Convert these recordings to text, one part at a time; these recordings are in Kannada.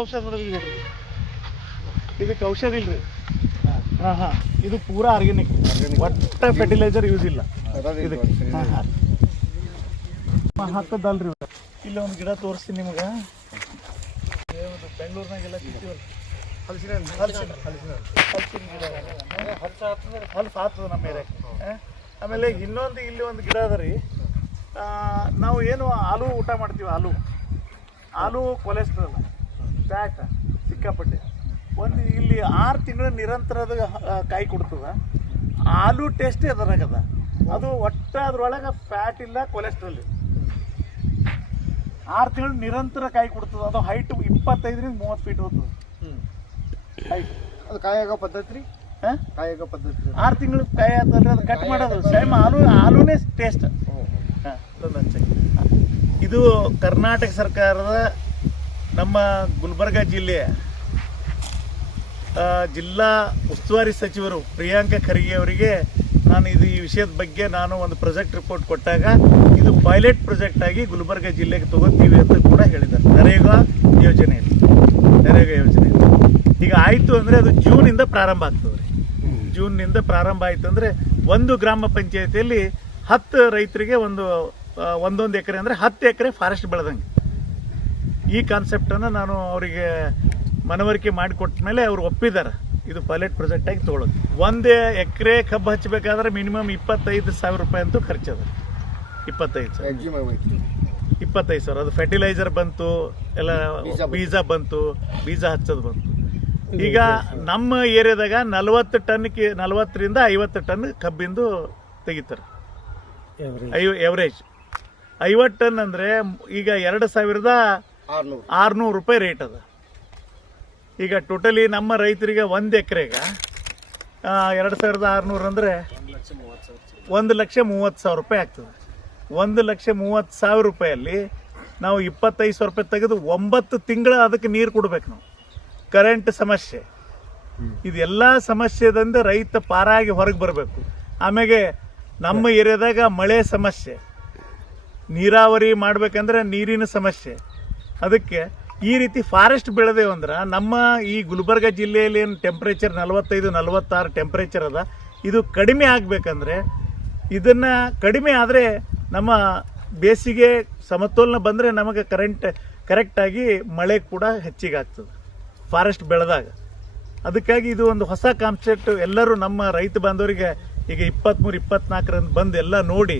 ഔഷധ ഇത്? കൗശലില്ലേ ಹಾಂ ಹಾಂ ಇದು ಪೂರಾ ಆರ್ಗ್ಯಾನಿಕ್ ಒಟ್ಟ ಫರ್ಟಿಲೈಸರ್ ಯೂಸ್ ಇಲ್ಲ. ಇದಕ್ಕೆ. ಹಾಂ ಹಾಂ ಹಾಕದಲ್ರಿ ಇಲ್ಲಿ ಒಂದು ಗಿಡ ತೋರಿಸ್ತೀನಿ ನಿಮಗೆ. ಬೆಂಗಳೂರಿನಾಗೆಲ್ಲ ಸಿಗ್ತೀವಲ್ಲ ಹಲಸಿನ. ಹಲಸಿನ ಹಲಸಿನ ಹಲಸಿನ ಗಿಡ ಹಲಸು ಆಗ್ತದೆ ನಮ್ಮ ಏರಿಯಾಕ್ಕೆ. ಆಮೇಲೆ ಇನ್ನೊಂದು ಇಲ್ಲಿ ಒಂದು ಗಿಡ ಅದ ರೀ. ನಾವು ಏನು ಆಲೂ ಊಟ ಮಾಡ್ತೀವಿ ಆಲೂ. ಆಲೂ ಕೊಲೆಸ್ಟ್ರಾಲ್. ಫ್ಯಾಟ್ ಸಿಕ್ಕಾಪಟ್ಟೆ. ಒಂದು ಇಲ್ಲಿ ಆರು ತಿಂಗಳು ನಿರಂತರದ ಕಾಯಿ ಕೊಡ್ತದ. ಆಲೂ ಟೇಸ್ಟೇ ಅದರಾಗದ. ಅದ ಒಟ್ಟು ಅದ್ರೊಳಗೆ ಫ್ಯಾಟ್ ಇಲ್ಲ ಕೊಲೆಸ್ಟ್ರಾಲ್ ಇಲ್ಲ. ಆರು ತಿಂಗಳು ನಿರಂತರ ಕಾಯಿ ಕೊಡ್ತದ. ಅದು ಹೈಟ್ ಇಪ್ಪತ್ತೈದರಿಂದ ಮೂವತ್ತು ಫೀಟ್ ಹೋಗ್ತದೆ. ಹೈಟ್ ಅದು ಕಾಯಾಗೋ ಪದ್ಧತಿ ರೀ? ಹಾಂ? ಕಾಯಾಗೋ ಪದ್ಧತಿ ಆರು ತಿಂಗಳು ಕಾಯಿ ಆತಂದ್ರೆ ಅದು ಕಟ್ ಮಾಡೋದು. ಸೇಮ್ ಆಲೂ ಆಲೂನೇ ಟೇಸ್ಟ್ ಇದು ಕರ್ನಾಟಕ ಸರ್ಕಾರದ ನಮ್ಮ ಗುಲ್ಬರ್ಗ ಜಿಲ್ಲೆಯ ಆ, ಜಿಲ್ಲಾ ಉಸ್ತುವಾರಿ ಸಚಿವರು ಪ್ರಿಯಾಂಕ ಖರ್ಗೆ ಅವರಿಗೆ ನಾನು ಇದು ಈ ವಿಷಯದ ಬಗ್ಗೆ ನಾನು ಒಂದು ಪ್ರಾಜೆಕ್ಟ್ ರಿಪೋರ್ಟ್ ಕೊಟ್ಟಾಗ ಇದು ಪೈಲಟ್ ಪ್ರಾಜೆಕ್ಟ್ ಆಗಿ ಗುಲ್ಬರ್ಗ ಜಿಲ್ಲೆಗೆ ತಗೋತೀವಿ ಅಂತ ಕೂಡ ಹೇಳಿದ್ದಾರೆ. ನರೇಗಾ ಯೋಜನೆಯಲ್ಲಿ. ನರೇಗಾ ಯೋಜನೆಯಲ್ಲಿ. ಈಗ ಆಯಿತು ಅಂದರೆ ಅದು ಜೂನಿಂದ ಪ್ರಾರಂಭ ಆಗ್ತದೆ. ರೀ ಜೂನ್ನಿಂದ ಪ್ರಾರಂಭ ಆಯಿತು ಅಂದರೆ ಒಂದು ಗ್ರಾಮ ಪಂಚಾಯತಿಯಲ್ಲಿ ಹತ್ತು ರೈತರಿಗೆ ಒಂದು ಒಂದೊಂದು ಎಕರೆ ಅಂದರೆ ಹತ್ತು ಎಕರೆ ಫಾರೆಸ್ಟ್ ಬೆಳೆದಂಗೆ. ಈ ಕಾನ್ಸೆಪ್ಟನ್ನು ನಾನು ಅವರಿಗೆ ಮನವರಿಕೆ ಮಾಡಿಕೊಟ್ಟ ಮೇಲೆ ಅವ್ರು ಒಪ್ಪಿದ್ದಾರೆ. ಇದು ಪೈಲಟ್ ಪ್ರಾಜೆಕ್ಟ್ ಆಗಿ ತೊಗೊಳೋದು ಒಂದು ಎಕರೆ ಕಬ್ಬು ಹಚ್ಚಬೇಕಾದ್ರೆ ಮಿನಿಮಮ್ ಇಪ್ಪತ್ತೈದು ಸಾವಿರ ರೂಪಾಯಿ ಅಂತೂ ಖರ್ಚದ. ಇಪ್ಪತ್ತೈದು ಸಾವಿರ. ಇಪ್ಪತ್ತೈದು ಸಾವಿರ. ಅದು ಫರ್ಟಿಲೈಸರ್ ಬಂತು ಎಲ್ಲ ಬೀಜ ಬಂತು. ಬೀಜ ಹಚ್ಚೋದು ಬಂತು. ಈಗ ನಮ್ಮ ಏರಿಯಾದಾಗ ನಲ್ವತ್ತು ಟನ್ ಕಿ ನಲವತ್ತರಿಂದ ಐವತ್ತು ಟನ್ ಕಬ್ಬಿಂದು ತೆಗಿತಾರೆ. ಐ ಎವರೇಜ್ ಐವತ್ತು ಟನ್ ಅಂದರೆ ಈಗ ಎರಡು ಸಾವಿರದ ಆರುನೂರು. ರೂಪಾಯಿ ರೇಟ್ ಅದ. ಈಗ ಟೋಟಲಿ ನಮ್ಮ ರೈತರಿಗೆ ಒಂದು ಎಕರೆಗ ಎರಡು ಸಾವಿರದ ಆರುನೂರು ಅಂದರೆ ಒಂದು ಲಕ್ಷ ಮೂವತ್ತು ಸಾವಿರ ರೂಪಾಯಿ ಆಗ್ತದೆ. ಒಂದು ಲಕ್ಷ ಮೂವತ್ತು ಸಾವಿರ ರೂಪಾಯಲ್ಲಿ ನಾವು ಇಪ್ಪತ್ತೈದು ಸಾವಿರ ರೂಪಾಯಿ ತೆಗೆದು ಒಂಬತ್ತು ತಿಂಗಳ ಅದಕ್ಕೆ ನೀರು ಕೊಡ್ಬೇಕು ನಾವು. ಕರೆಂಟ್ ಸಮಸ್ಯೆ. ಇದೆಲ್ಲ ಸಮಸ್ಯೆದಿಂದ ರೈತ ಪಾರಾಗಿ ಹೊರಗೆ ಬರಬೇಕು. ಆಮೇಲೆ ನಮ್ಮ ಏರಿಯಾದಾಗ ಮಳೆ ಸಮಸ್ಯೆ. ನೀರಾವರಿ ಮಾಡ್ಬೇಕಂದ್ರೆ ನೀರಿನ ಸಮಸ್ಯೆ. ಅದಕ್ಕೆ ಈ ರೀತಿ ಫಾರೆಸ್ಟ್ ಬೆಳೆದೇವು ಅಂದ್ರೆ ನಮ್ಮ ಈ ಗುಲ್ಬರ್ಗ ಜಿಲ್ಲೆಯಲ್ಲಿ ಏನು ಟೆಂಪ್ರೇಚರ್ ನಲವತ್ತೈದು, ನಲವತ್ತಾರು ಟೆಂಪ್ರೇಚರ್ ಅದ, ಇದು ಕಡಿಮೆ ಆಗಬೇಕಂದ್ರೆ ಇದನ್ನು ಕಡಿಮೆ ಆದರೆ ನಮ್ಮ ಬೇಸಿಗೆ ಸಮತೋಲನ ಬಂದರೆ ನಮಗೆ ಕರೆಂಟ್ ಕರೆಕ್ಟಾಗಿ ಮಳೆ ಕೂಡ ಹೆಚ್ಚಿಗೆ ಆಗ್ತದೆ ಫಾರೆಸ್ಟ್ ಬೆಳೆದಾಗ. ಅದಕ್ಕಾಗಿ ಇದು ಒಂದು ಹೊಸ ಕಾನ್ಸೆಪ್ಟ್ ಎಲ್ಲರೂ ನಮ್ಮ ರೈತ ಬಾಂಧವರಿಗೆ ಈಗ ಇಪ್ಪತ್ತ್ಮೂರು ಇಪ್ಪತ್ನಾಲ್ಕರಂದು ಬಂದು ಎಲ್ಲ ನೋಡಿ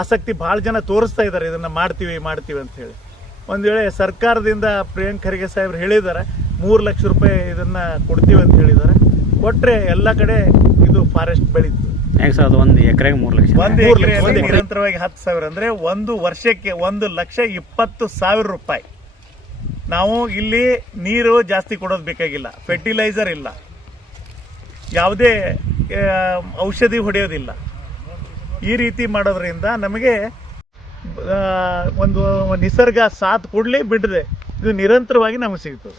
ಆಸಕ್ತಿ ಭಾಳ ಜನ ತೋರಿಸ್ತಾ ಇದ್ದಾರೆ ಇದನ್ನು ಮಾಡ್ತೀವಿ ಮಾಡ್ತೀವಿ ಅಂತ ಹೇಳಿ. ಒಂದು ವೇಳೆ ಸರ್ಕಾರದಿಂದ ಪ್ರಿಯಾಂಕ್ ಖರ್ಗೆ ಸಾಹೇಬ್ರು ಹೇಳಿದ್ದಾರೆ ಮೂರು ಲಕ್ಷ ರೂಪಾಯಿ ಇದನ್ನು ಕೊಡ್ತೀವಿ ಅಂತ ಹೇಳಿದ್ದಾರೆ. ಕೊಟ್ಟರೆ ಎಲ್ಲ ಕಡೆ ಇದು ಫಾರೆಸ್ಟ್ ಬೆಳೀತು. ಸರ್ ಅದು ಒಂದು ಎಕರೆಗೆ ಮೂರು ಲಕ್ಷ? ಒಂದು ಎಕರೆ ನಿರಂತರವಾಗಿ ಹತ್ತು ಸಾವಿರ ಅಂದ್ರೆ ಒಂದು ವರ್ಷಕ್ಕೆ ಒಂದು ಲಕ್ಷ ಇಪ್ಪತ್ತು ಸಾವಿರ ರೂಪಾಯಿ. ನಾವು ಇಲ್ಲಿ ನೀರು ಜಾಸ್ತಿ ಕೊಡೋದು ಬೇಕಾಗಿಲ್ಲ ಫರ್ಟಿಲೈಸರ್ ಇಲ್ಲ. ಯಾವುದೇ ಔಷಧಿ ಹೊಡೆಯೋದಿಲ್ಲ. ಈ ರೀತಿ ಮಾಡೋದ್ರಿಂದ ನಮಗೆ ಒಂದು ನಿಸರ್ಗ ಸಾಥ್ ಕೊಡಲಿ ಬಿಡದೆ. ಇದು ನಿರಂತರವಾಗಿ ನಮಗೆ ಸಿಗ್ತದೆ.